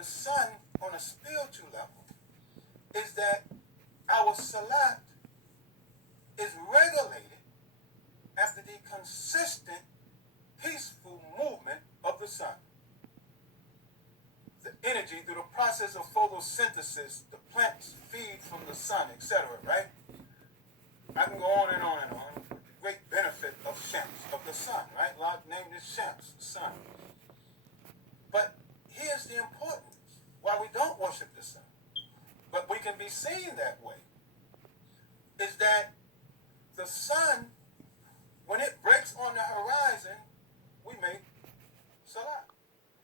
the sun on a spiritual level is that our salat is regulated after the consistent, peaceful movement of the sun. The energy through the process of photosynthesis, the plants feed from the sun, etc., right? I can go on and on and on. The great benefit of Shams, of the sun, right? Allah named it Shams, the sun. But here's the importance why we don't worship the sun, but we can be seen that way, is that the sun, when it breaks on the horizon, we make salat,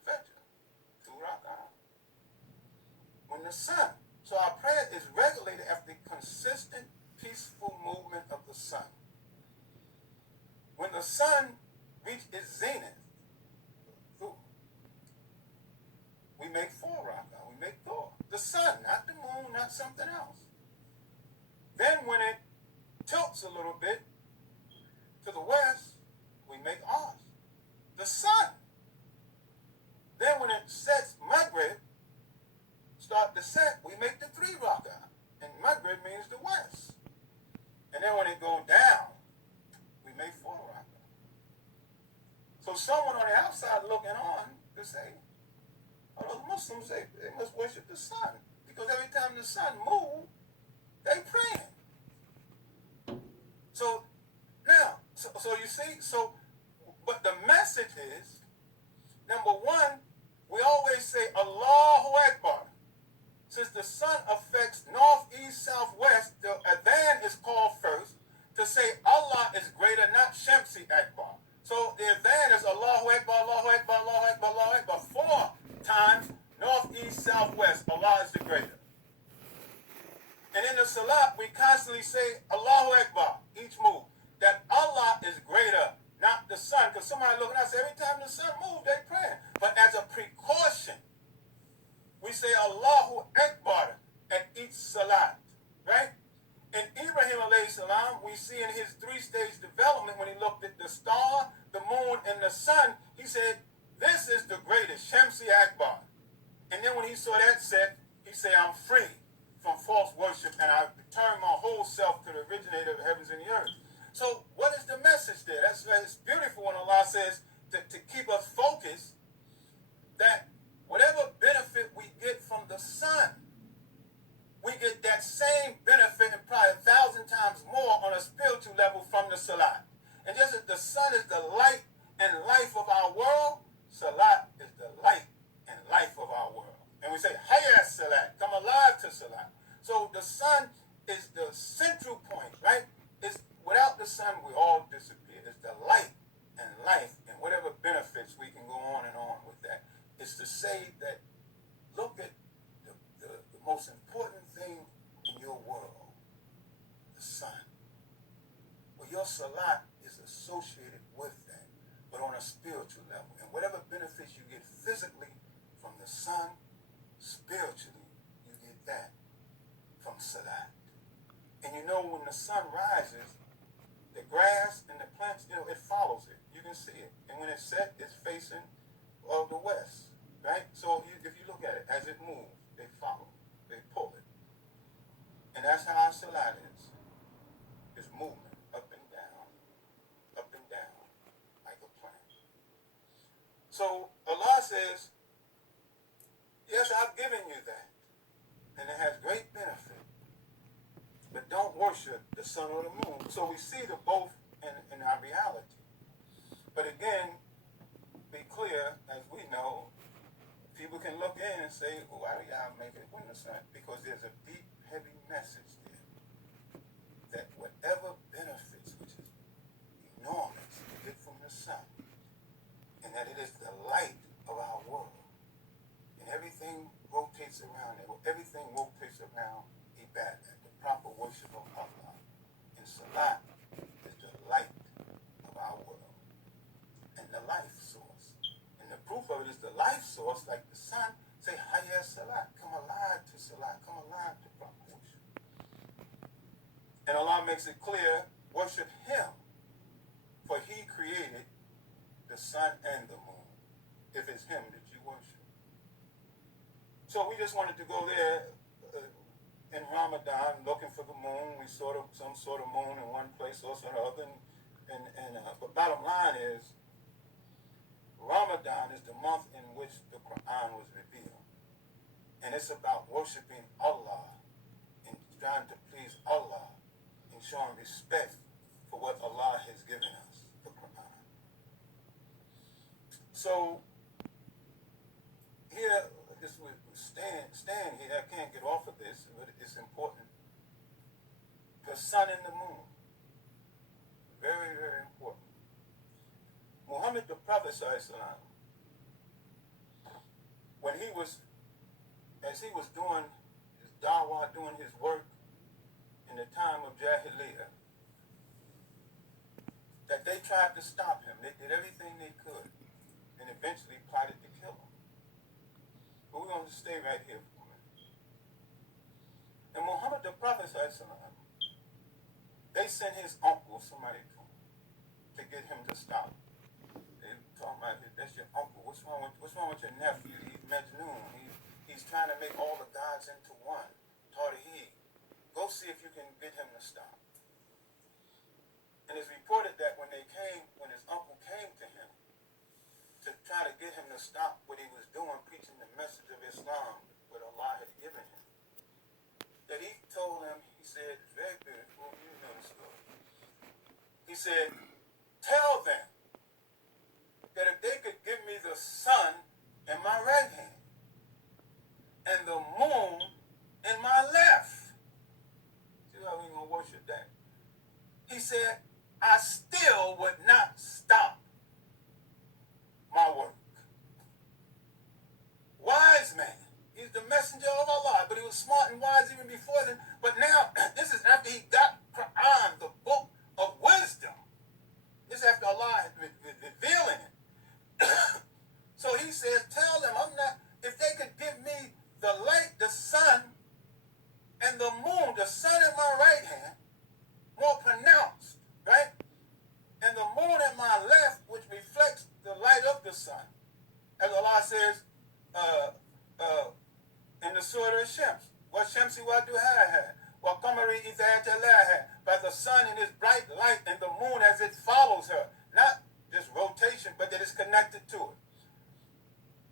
fajr, 2 rak'ah. When the sun, so our prayer is regulated after the consistent, peaceful movement of the sun. When the sun reaches its zenith, we make 4 rak'ah, we make Dhuhr. The sun, not the moon, not something else. Then when it tilts a little bit to the west, we make Asr, the sun. Then when it sets Maghrib, start to set, we make the 3 rak'ah. And Maghrib means the west. And then when it goes down, we make 4 rak'ah. So someone on the outside looking on to say, oh, those Muslims, they must worship the sun. Because every time the sun moves, they praying. So now, so you see, but the message is, number one, we always say Allahu Akbar. Since the sun affects north, east, southwest, the adhan is called first to say Allah is greater, not Shamsi Akbar. So the adhan is Allahu Akbar, Allahu Akbar, Allahu Akbar, Allahu Akbar, 4 times, north, east, southwest, Allah is the greater. And in the salat, we constantly say Allahu Akbar, each move, that Allah is greater, not the sun. Because somebody looking at us, every time the sun moves, they pray. But as a precaution, we say Allahu Akbar at each salat, right? In Ibrahim alayhi salam, we see in his 3-stage development, when he looked at the star, the moon, and the sun, he said, this is the greatest, Shamsi Akbar. And then when he saw that set, he said, I'm free from false worship, and I return my whole self to the originator of the heavens and the earth. So what is the message there? It's beautiful when Allah says to keep us focused, that whatever benefit we get from the sun, we get that same benefit and probably 1,000 times more on a spiritual level from the salat. And just as the sun is the light and life of our world, salat is the light and life of our world. And we say, Hayya salat, come alive to salat. So the sun is the central point, right? It's, without the sun, we all disappear. It's the light and life and whatever benefits, we can go on and on with that. It's to say that, look at the most important thing in your world, the sun. Well, your salat is associated with that, but on a spiritual level. And whatever benefits you get physically from the sun, spiritually, you get that from salat. And you know, when the sun rises, the grass and the plants, it follows it. You can see it. And when it's set, it's facing the west, right? So if you look at it, as it moves, they follow, they pull it. And that's how our salat is. It's movement, up and down, like a plant. So Allah says, yes, I've given you that. And it has great benefit. But don't worship the sun or the moon. So we see the both in our reality. But again, be clear, as we know, people can look in and say, well, why do y'all make it when the sun? Because there's a deep, heavy message there. That whatever benefits, which is enormous, you get from the sun, and that it is the light of our world, and everything rotates around it. Everything rotates around ibadah, the proper worship of Allah. And salat is the light of our world, and the life source. And the proof of it is the life source, like the sun. Say, Hayya salat, come alive to salat, come alive to proper worship. And Allah makes it clear, worship Him, for He created the sun and the moon. If it's Him that you worship. So we just wanted to go there in Ramadan looking for the moon. We saw some sort of moon in one place, also in the other. But bottom line is, Ramadan is the month in which the Quran was revealed. And it's about worshiping Allah and trying to please Allah and showing respect for what Allah has given us, the Quran. So here, this we stand here. I can't get off of this, but it's important. The sun and the moon, very, very important. Muhammad the Prophet, when as he was doing his dawah, doing his work in the time of Jahiliyyah, that they tried to stop him. They did everything they could and eventually plotted to kill him. But we're going to stay right here for a minute. And Muhammad the Prophet, they sent his uncle, somebody to get him to stop. They talking about, that's your uncle. What's wrong with your nephew? He's Majnun. He's trying to make all the gods into one. Tawheed. Go see if you can get him to stop. And it's reported that when his uncle came to him to try to get him to stop what he was doing, preaching the message of Islam, what Allah had given him, that he told him, he said, very beautiful, you know the story. He said, tell them that if they could give me the sun in my right hand and the moon in my left, see how we gonna worship that? He said, I still would not stop my work. Wise man. He's the messenger of Allah, but he was smart and wise even before then. But now, this is after he got Quran, the book of wisdom. This is after Allah had revealing it. So he says, tell them, if they could give me the light, the sun, and the moon, the sun in my right hand, more pronounced, right? And the moon in my left, which reflects the light of the sun. As Allah says in the Surah Shams, what Shamsi wa duhaha, wa qamari idha talaha, by the sun in its bright light and the moon as it follows her. Not just rotation, but that it's connected to it.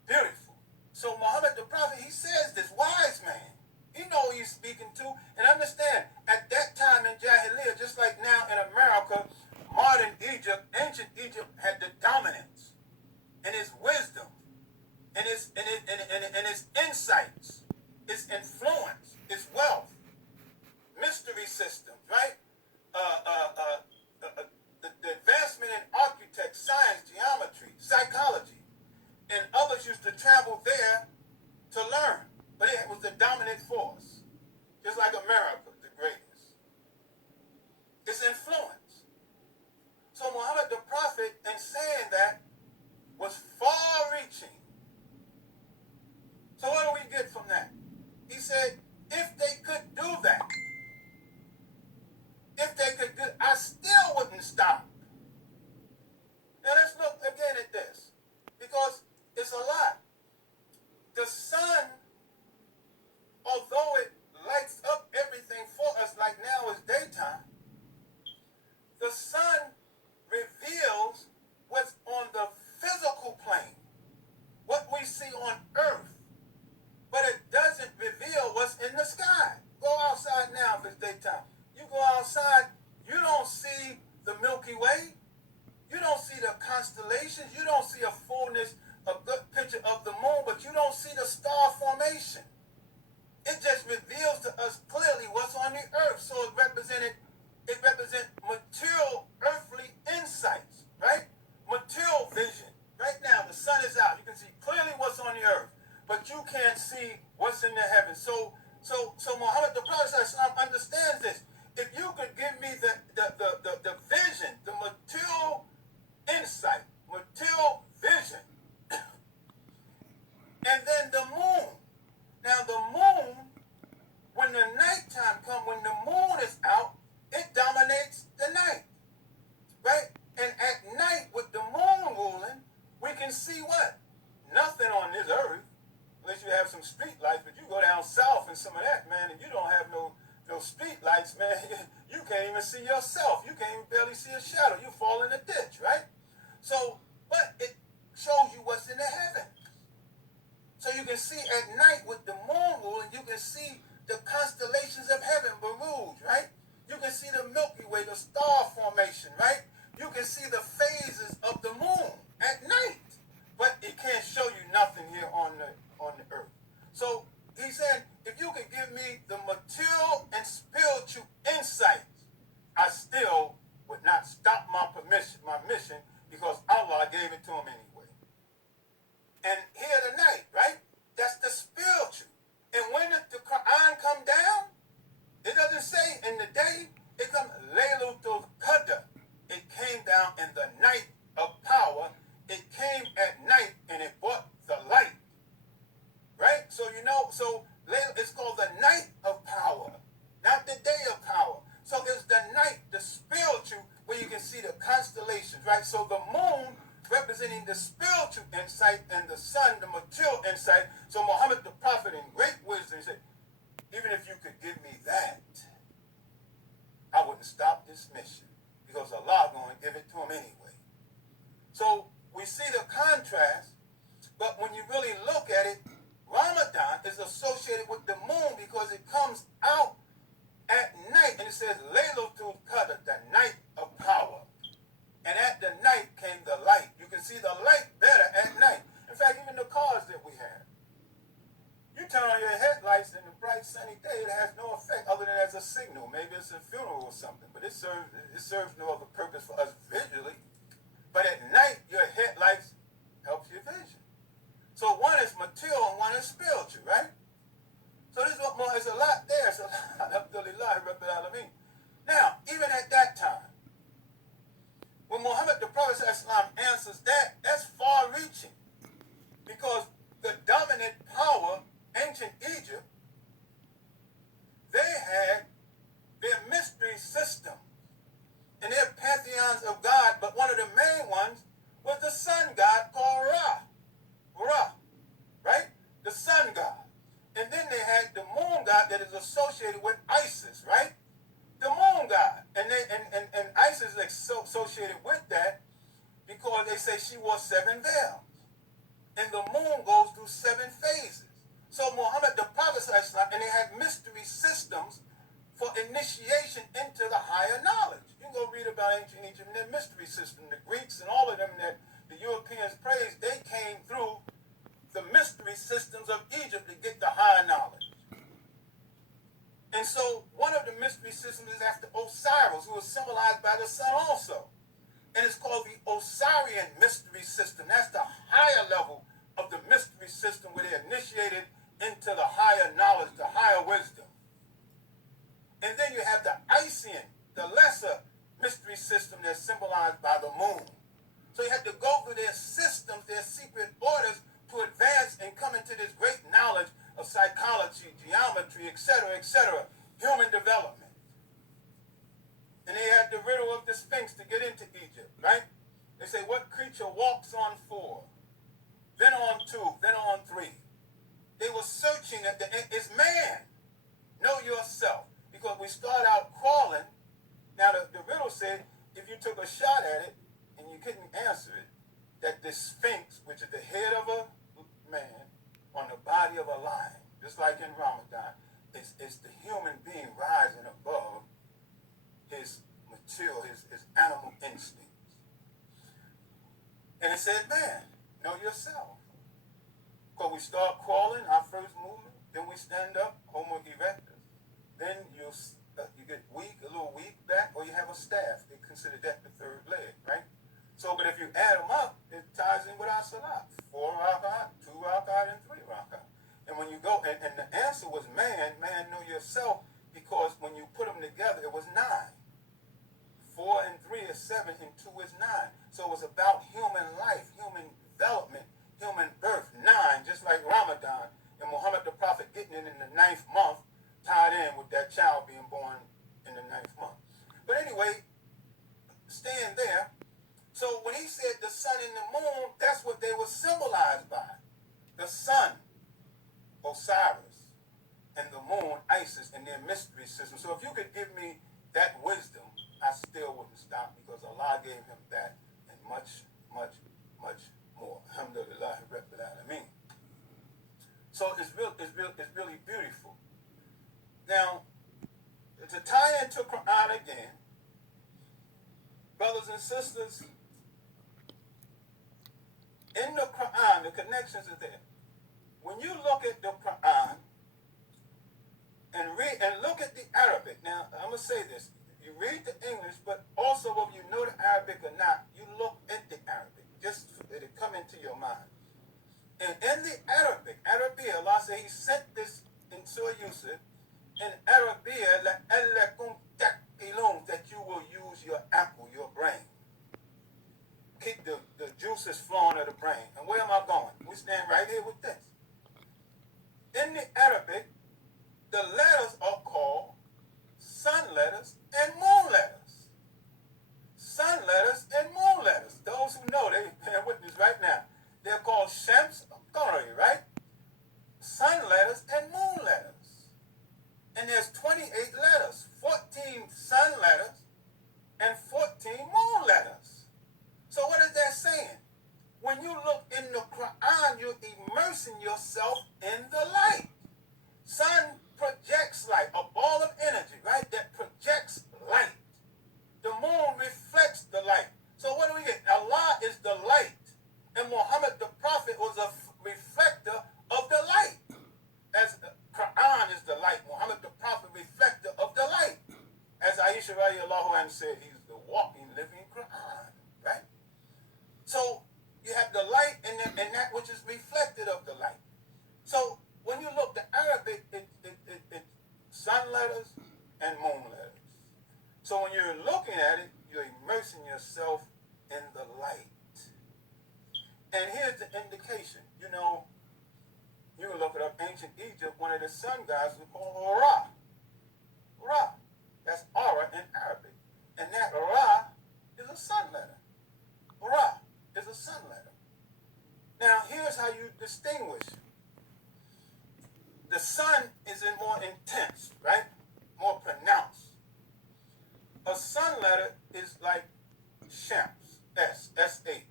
Beautiful. So Muhammad the Prophet, he says this, wise man. He know who he's speaking to. And understand, at that time in Jahiliyyah, just like now in America, modern Egypt, ancient Egypt had the dominance and its wisdom and its insights, its influence, its wealth, mystery systems, right? The advancement in architecture, science, geometry, psychology, and others used to travel there to learn. But it was the dominant force, just like America, the greatest. Its influence. So Muhammad the Prophet, in saying that, was far-reaching. So what do we get from that? He said, if they could do that, I still wouldn't stop. Now let's look again at this, because it's a lot. The sun, although it lights up everything for us, like now is daytime, the sun reveals what's on the physical plane, what we see on earth, but it doesn't reveal what's in the sky. Go outside now if it's daytime. You go outside, you don't see the Milky Way, you don't see the constellations, you don't see a fullness, a good picture of the moon, but you don't see the star formation. It just reveals to us clearly what's on the earth. So it represents material earthly insights, right? Material vision. Right now, the sun is out. You can see clearly what's on the earth, but you can't see what's in the heavens. So Muhammad the Prophet understands this. If you could give me the vision, the material insight, material vision, and then the moon. Now the moon, when the nighttime comes, when the moon is out, it dominates the night, right? And at night, with the moon ruling, we can see what? Nothing on this earth, unless you have some street lights, but you go down south and some of that, man, and you don't have no street lights, man. You can't even see yourself. You can't even barely see a shadow. You fall in a ditch, right? So, but it shows you what's in the heaven. So you can see at night with the moon ruling, you can see the constellations of heaven, Baruch, right? You can see the Milky Way, the star formation, right? You can see the phases of the moon at night. But it can't show you nothing here on the earth. So he said, if you could give me the material and spiritual insights, I still would not stop my mission, because Allah gave it to him anyway. And here tonight, right? That's the spiritual. And when the Quran come down, it doesn't say in the day, it comes Laylatul Qadr. It came down in the night of power. It came at night and it brought the light. Right? So it's called the night of power, not the day of power. So it's the night, the spiritual, where you can see the constellations, right? So the moon representing the spiritual insight and the sun, the material insight. So Muhammad the Prophet in great wisdom said, even if you could give me that, I wouldn't stop this mission, because Allah going to give it to him anyway. So we see the contrast, but when you really look at it, Ramadan is associated with the moon because it comes out at night, and it says Laylatul Qadr, the night of power. And at the night came the light. You can see the light better at night. In fact, even the cars that we have, you turn on your headlights in the bright sunny day, it has no effect other than as a signal. Maybe it's a funeral or something, but it serves no other purpose for us visually. But at night, your headlights helps your vision. So one is material and one is spiritual, right? So this is what more. There's a lot there. So Alhamdulilah, Rabbil Alameen. Now, even at that time, when Muhammad the Prophet ﷺ answers that, that's far-reaching, because the dominant power, ancient Egypt, they had their mystery system and their pantheons of God, but one of the main ones was the sun god called Ra, right? The sun god. And then they had the moon god that is associated with Isis, right? The moon god. And Isis is associated with that because they say she wore 7 veils. And the moon goes through 7 phases. So Muhammad the Prophet, and they had mystery systems for initiation into the higher knowledge. You can go read about ancient Egypt and their mystery system. The Greeks and all of them that the Europeans praised, they came through the mystery systems of Egypt to get the higher knowledge. And so one of the mystery systems is after Osiris, who is symbolized by the sun also. And it's called the Osirian mystery system. That's the higher level of the mystery system where they're initiated into the higher knowledge, the higher wisdom. And then you have the Isian, the lesser mystery system that's symbolized by the moon. So you have to go through their systems, their secret orders, to advance and come into this great knowledge of psychology, geometry, etc., human development. And they had the riddle of the Sphinx to get into Egypt, right? They say, what creature walks on 4, then on 2, then on 3? They were searching at the end. It's man. Know yourself. Because we start out crawling. Now, the riddle said, if you took a shot at it and you couldn't answer it, that the Sphinx, which is the head of a man on the body of a lion, just like in Ramadan, is the human being rising above his material, his animal instincts. And it said, man, know yourself. Because we start crawling, our first movement, then we stand up, Homo erectus. Then you get weak, a little weak back, or you have a staff. They consider that the 3rd leg, right? So, but if you add them up, it ties in with our salat. 4 rakat, 2 rakat, and 3 rakat. And when you go, and the answer was man, know yourself, because when you put them together, it was 9. 4 and 3 is 7, and 2 is 9. So it was about human life, human development, human birth. 9, just like Ramadan, and Muhammad the Prophet getting it in the 9th month, tied in with that child being born in the 9th month. But anyway, staying there, so when he said the sun and the moon, that's what they were symbolized by. mystery system. So if you could give me that wisdom, I still wouldn't stop, because Allah gave him that and much, much, much more. Alhamdulilah, El-Amin. So it's really beautiful. Now, to tie into Quran again, brothers and sisters, in the Quran, the connections are there. When you look at the Quran and read and look at the Arabic, now I'm gonna say this: you read the English, but also whether you know the Arabic or not, you look at the Arabic. Just it'll come into your mind. And in the Arabic, Allah said He sent this in Surah Yusuf in Arabic, لَأَلَّكُمْ تَعْقِلُونَ, that you will use your apple, your brain. Keep the juices flowing of the brain. And where am I going? We stand right here with this. In the Arabic, the letters are called sun letters and moon letters. Sun letters and moon letters. Those who know, they bear witness right now. They're called Shams, Qamari, right? Sun letters and moon letters. And there's 28 letters, 14 sun letters and 14 moon letters. So what is that saying? When you look in the Quran, you're immersing yourself in the light. Sun projects light, a ball of energy, right? That projects light. The moon reflects the light. So what do we get? Allah is the light. And Muhammad the Prophet was a reflector of the light. As the Quran is the light, Muhammad the Prophet reflector of the light. As Aisha radiallahu anha said, he's the walking, living Quran, right? So you have the light and that which is reflected of the light. So when you look, the Arabic, it's sun letters and moon letters. So when you're looking at it, you're immersing yourself in the light. And here's the indication. You know, you can look it up. Ancient Egypt, one of the sun gods was called Ra. Ra. That's Aura in Arabic. And that Ra is a sun letter. Ra is a sun letter. Now, here's how you distinguish. The sun is more intense, right? More pronounced. A sun letter is like Shams, S, S-H.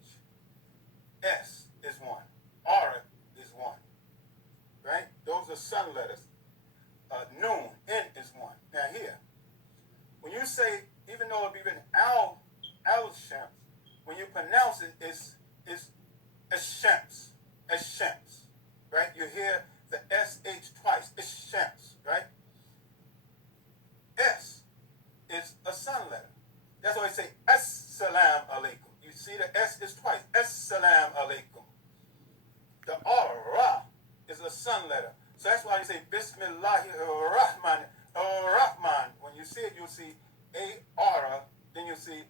S is one. Aura is one. Right? Those are sun letters. Noon, N is one. Now here, when you say, even though it be written Al-Shams, when you pronounce it, it's Shams. Shams. Right? You hear the S-H twice. It's Shams. Right? S is a sun letter. That's why they say As-salam alaikum. You see the S is twice. As-salam alaikum. The Ra is a sun letter. So that's why you say Bismillahir-Rahman. Rahman. When you see it, you'll see A-R, then you'll see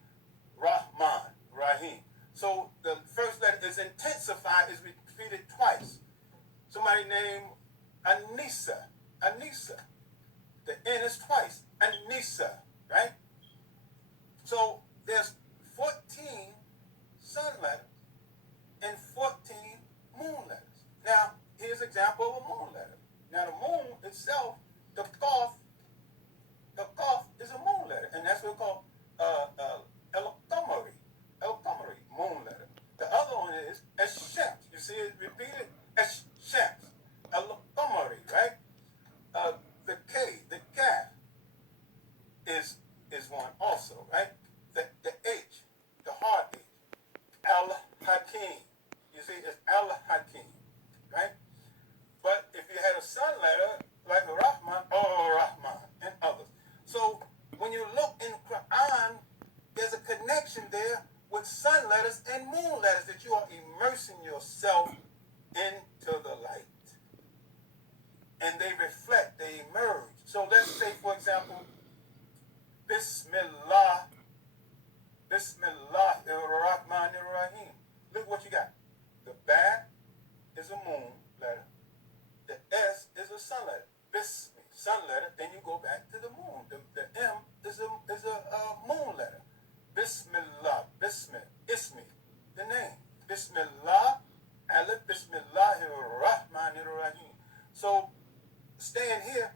Rahman, Rahim. So the first letter is intensified, is repeated twice. Somebody named Anisa. Anisa. The N is twice. Anisa. Right? So there's 14 sun letters and 14 moon letters. Now, here's an example of a moon letter. Now, the moon itself, the Qaf is a moon letter, and that's what we call El-Qamari. El-Qamari, moon letter. The other one is Esh-Shams. You see it repeated? Esh-Shams. El-Qamari, right? The K, the Kaf, is one also, right? The H, the hard H. Al-Hakim. You see, it's Al-Hakim, right? But if you had a sun letter, like Rahman, Rahman, and others. So when you look in Quran, there's a connection there with sun letters and moon letters, that you are immersing yourself into the light. And they reflect, they emerge. So let's say, for example, Bismillah, Bismillahir-Rahmanir-Rahim. Look what you got. The Ba is a moon letter. The S is a sun letter. Bismi, sun letter. Then you go back to the moon. The M is a moon letter. Bismillah, Bismi, Ismi, the name. Bismillah, Alif, Bismillahir-Rahmanir-Rahim. So, staying here.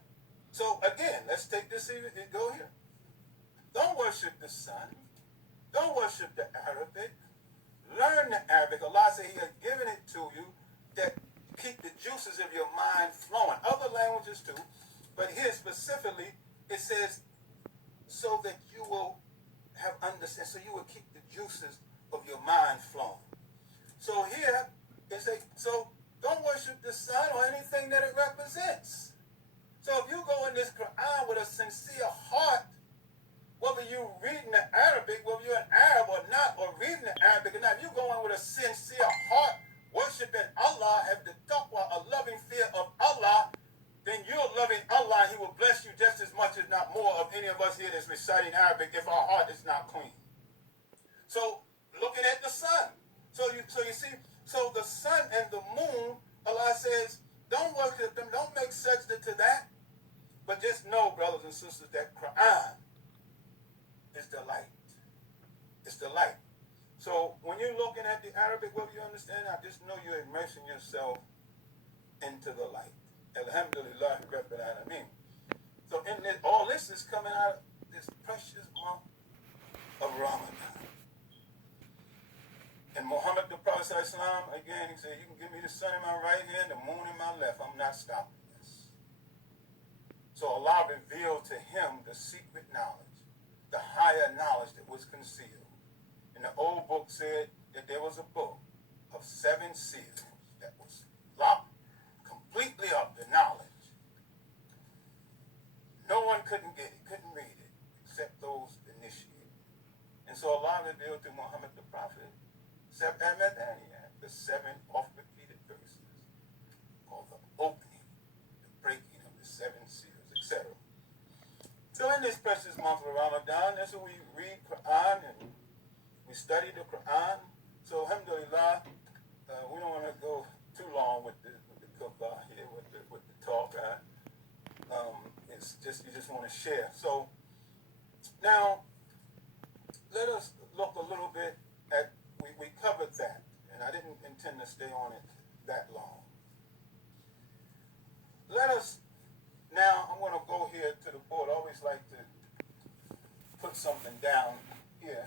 So again, let's take just even go here. Don't worship the sun. Don't worship the Arabic. Learn the Arabic. Allah said He has given it to you that keep the juices of your mind flowing. Other languages too, but here specifically it says so that you will have understanding, so you will keep the juices of your mind flowing. So here it says, so don't worship the sun or anything that it represents. So if you go in this Quran with a sincere heart, whether you reading the Arabic, whether you're an Arab or not, or reading the Arabic or not, if you go in with a sincere heart, worshiping Allah, have the taqwa, a loving fear of Allah, then you're loving Allah, and He will bless you just as much, if not more, of any of us here that's reciting Arabic if our heart is not clean. So, looking at the sun. So you see, so the sun and the moon, Allah says, don't worship them, don't make sajda to that, but just know, brothers and sisters, that Quran is the light. It's the light. So when you're looking at the Arabic, whether you understand, I just know you're immersing yourself into the light. Alhamdulilah, El-Amin. So in this, all this is coming out of this precious month of Ramadan. And Muhammad the Prophet ﷺ, again, he said, you can give me the sun in my right hand, the moon in my left. I'm not stopping this. So Allah revealed to him the secret knowledge, the higher knowledge that was concealed. And the old book said that there was a book of 7 seals that was locked completely up, the knowledge. No one couldn't get it, couldn't read it, except those initiated. And so Allah revealed to Muhammad the Prophet, the 7 oft-repeated verses, called the opening, the breaking of the 7 seals, etc. So in this precious month of Ramadan, that's when we read Quran and we study the Quran. So alhamdulillah, we don't want to go too long with the khutbah here, with the talk. It's just, you just want to share. So now, let us look a little bit at, we covered that, and I didn't intend to stay on it that long. Let us, now I'm going to go here to the board. I always like to put something down here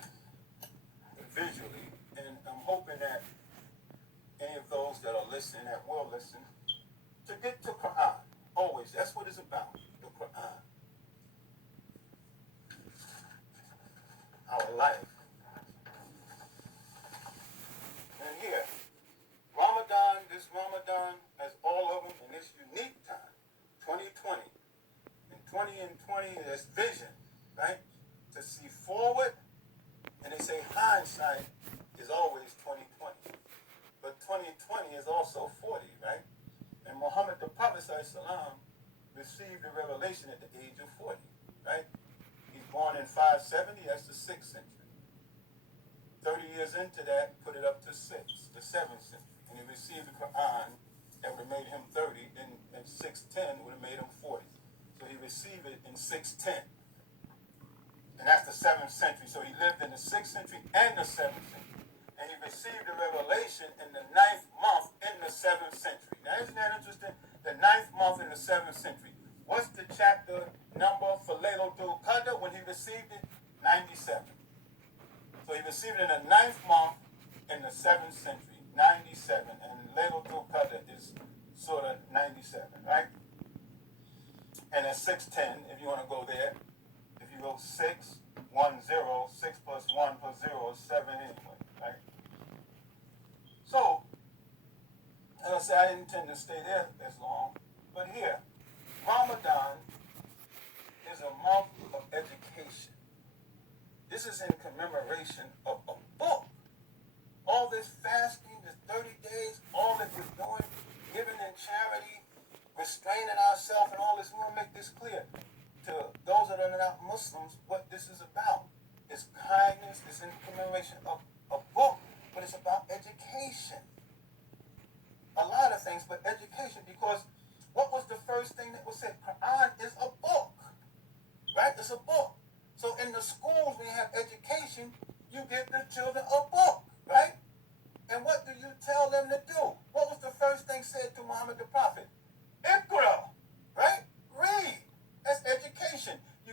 visually, and I'm hoping that any of those that are listening, that will listen, to get to Quran. Always, that's what it's about, the Quran. Our life. And here, Ramadan, this Ramadan, as all of them in this unique time, 2020. And 20 and 20, there's vision, right? To see forward, and they say hindsight is always 2020. But 2020 is also 40, right? And Muhammad the Prophet ﷺ received the revelation at the age of 40, right? He's born in 570, that's the 6th century. 30 years into that, put it up to 6, the 7th century. And he received the Quran that would have made him 30, then in 610 would have made him 40. So he received it in 610. And that's the 7th century. So he lived in the 6th century and the 7th century. And he received the revelation in the 9th month in the 7th century. Now, isn't that interesting? The 9th month in the 7th century. What's the chapter number for Laylatul Qadr when he received it? 97. So he received it in the 9th month in the 7th century, 97. And Laylatul Qadr is sort of 97, right? And at 610, if you want to go there, if you go 6, 1, 0, 6 plus 1 plus 0 is 7 anyway, right? So, as I said, I didn't intend to stay there as long, but here, Ramadan is a month of education. This is in commemoration of a book. All this fasting, this 30 days, all that we're doing, giving in charity, restraining ourselves and all this, we want to make this clear to those that are not Muslims what this is about. It's kindness, it's in commemoration of a book, but it's about education. A lot of things, but education, because what was the first thing that was said? Quran is a book, right? It's a book. So in the schools, when you have education, you give the children a book, right? And what do you tell them to do? What was the first thing said to Muhammad the Prophet? Iqra, right? Read. That's education. You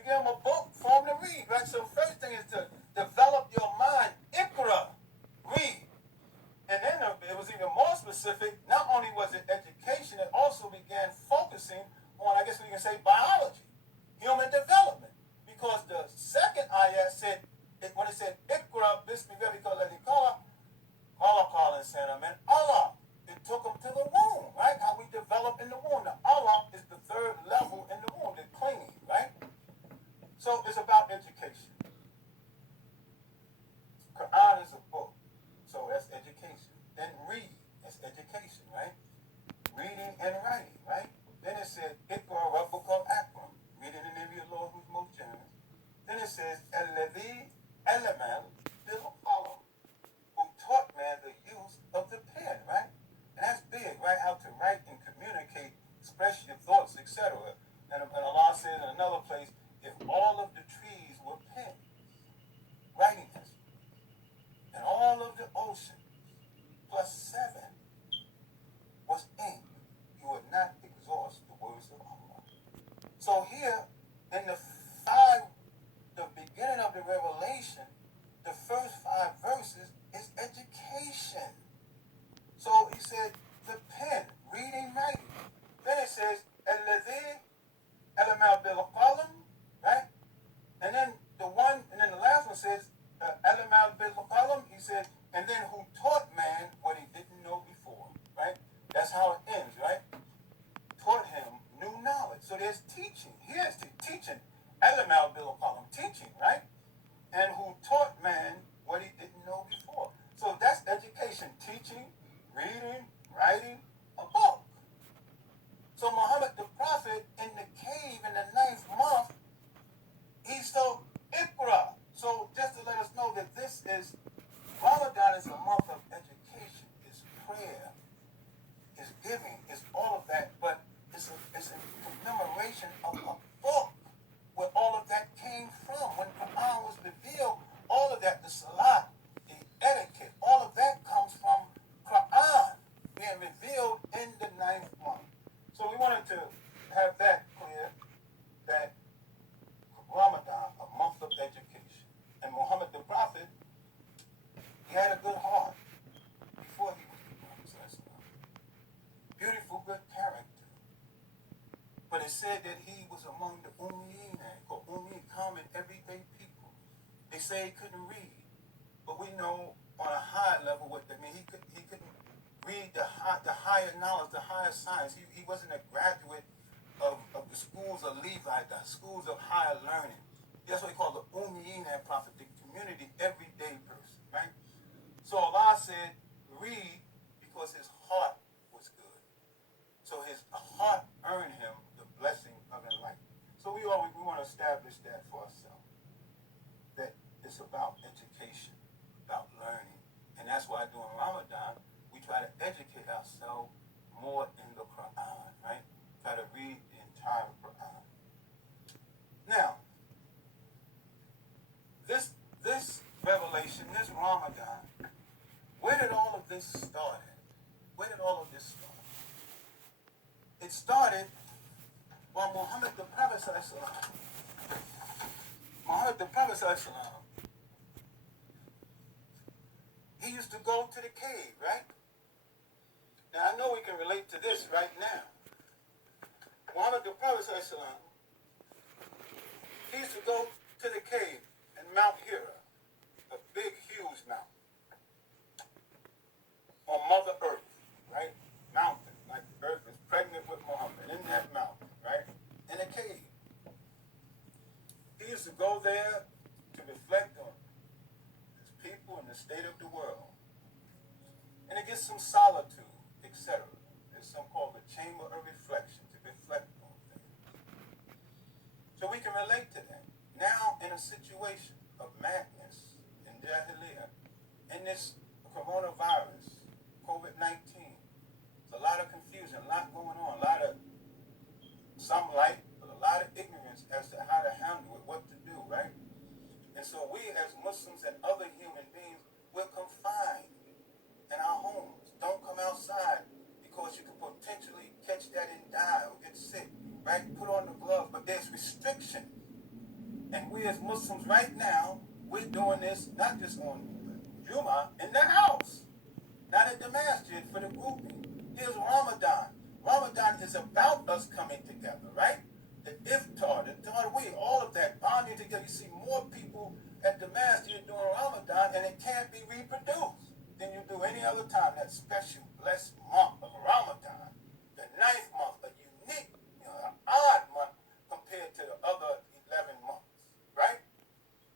reading and writing, right? Then it says, Ikra Rabbuka Akram, reading in the name of the Lord who's most generous. Then it says, El-Amin bil Qalam, who taught man the use of the pen, right? And that's big, right? How to write and communicate, express your thoughts, etc. And Allah says in another place, if all of the trees were pens, writing instruments, and all of the oceans plus 7 was ink, you would not exhaust the words of Allah. So here, in the beginning of the revelation, the first 5 verses is education. So he said, the pen, reading, writing. Then it says, El-Amin bil Qalam, right? And then the last one says, El-Amin bil Qalam, he said, and then who taught man what he didn't know before, right? That's how it ends, right? Taught him new knowledge. So there's teaching. Here's teaching. El-Amin bil Qalam, teaching, right? And who taught man what he didn't know before. So that's education, teaching, reading, writing, a book. So Muhammad the Prophet in the cave in the 9th month, he's so Iqra. So just to let us know that this is, Ramadan is a month of education, it's prayer, it's giving, it's all of that, but it's a commemoration of a book where all of that came from. When Quran was revealed, all of that, the salat, the etiquette, all of that comes from Quran being revealed in the 9th month. So we wanted to have that clear, that Ramadan, a month of education. And Muhammad the Prophet, he had a good heart before he was the Prophet. Beautiful, good character. But it said that he was among the Ummiyin, or Ummi, common everyday people. They say he couldn't read, but we know on a high level what they mean. He couldn't read the higher knowledge, the higher science. He wasn't a graduate of the schools of Levi, the schools of higher learning. That's what they call the Ummiyin Prophet, the community, everyday person, right? So Allah said, read, because his heart was good. So his heart earned him the blessing of enlightenment. So we want to establish that for ourselves, that it's about education, about learning. And that's why during Ramadan, we try to educate ourselves more in the Quran, right? Try to read the entire Quran. Now, this revelation, this Ramadan, where did all of this start at? Where did all of this start? It started while Muhammad the Prophet he used to go to the cave, right? Now I know we can relate to this right now. Muhammad the Prophet he used to go to the cave in Mount Hira, a big, huge mountain, on Mother Earth, right? Mountain, like the earth is pregnant with Muhammad, in that mountain, right? In a cave. He used to go there to reflect on his people and the state of the world. And to get some solitude, etc. There's something called the chamber of reflection, to reflect on things. So we can relate to that. Now, in a situation of madness in Jahiliyyah, in this coronavirus, COVID-19, there's a lot of confusion, a lot going on, a lot of some light, but a lot of ignorance as to how to handle it, what to do, right? And so we as Muslims and other human beings, we're confined in our homes. Don't come outside because you can potentially catch that and die or get sick, right? Put on the gloves, but there's restriction. And we as Muslims right now, we're doing this not just on Jummah, in the house, not at the masjid for the grouping. Here's Ramadan. Ramadan is about us coming together, right? The iftar, the tarawih, all of that, bonding together. You see more people at the masjid during Ramadan, and it can't be reproduced than you do any other time. That special, blessed month of Ramadan, the 9th month, a unique, an odd month compared to the other 11 months, right?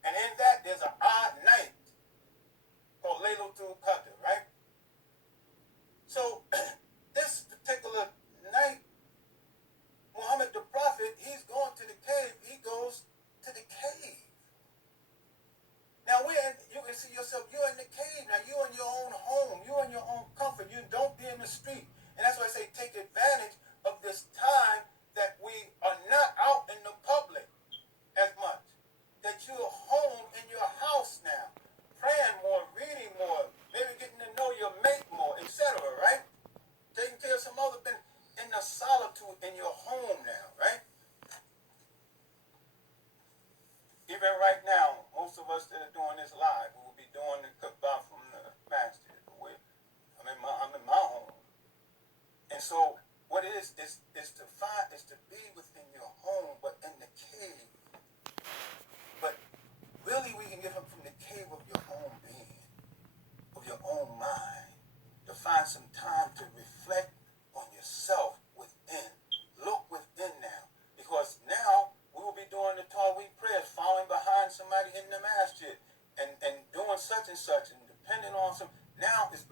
And in that, there's an odd night called Laylatul Qadr, right? So this particular what it is to be within your home, but in the cave. But really, we can get up from the cave of your own being, of your own mind, to find some time to reflect on yourself within. Look within now, because now we will be doing the Tawheed prayers, following behind somebody in the masjid, and doing such and such, and depending on some. Now it's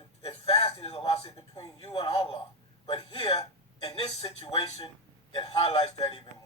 fasting, as Allah said, between you and Allah. But here, in this situation, it highlights that even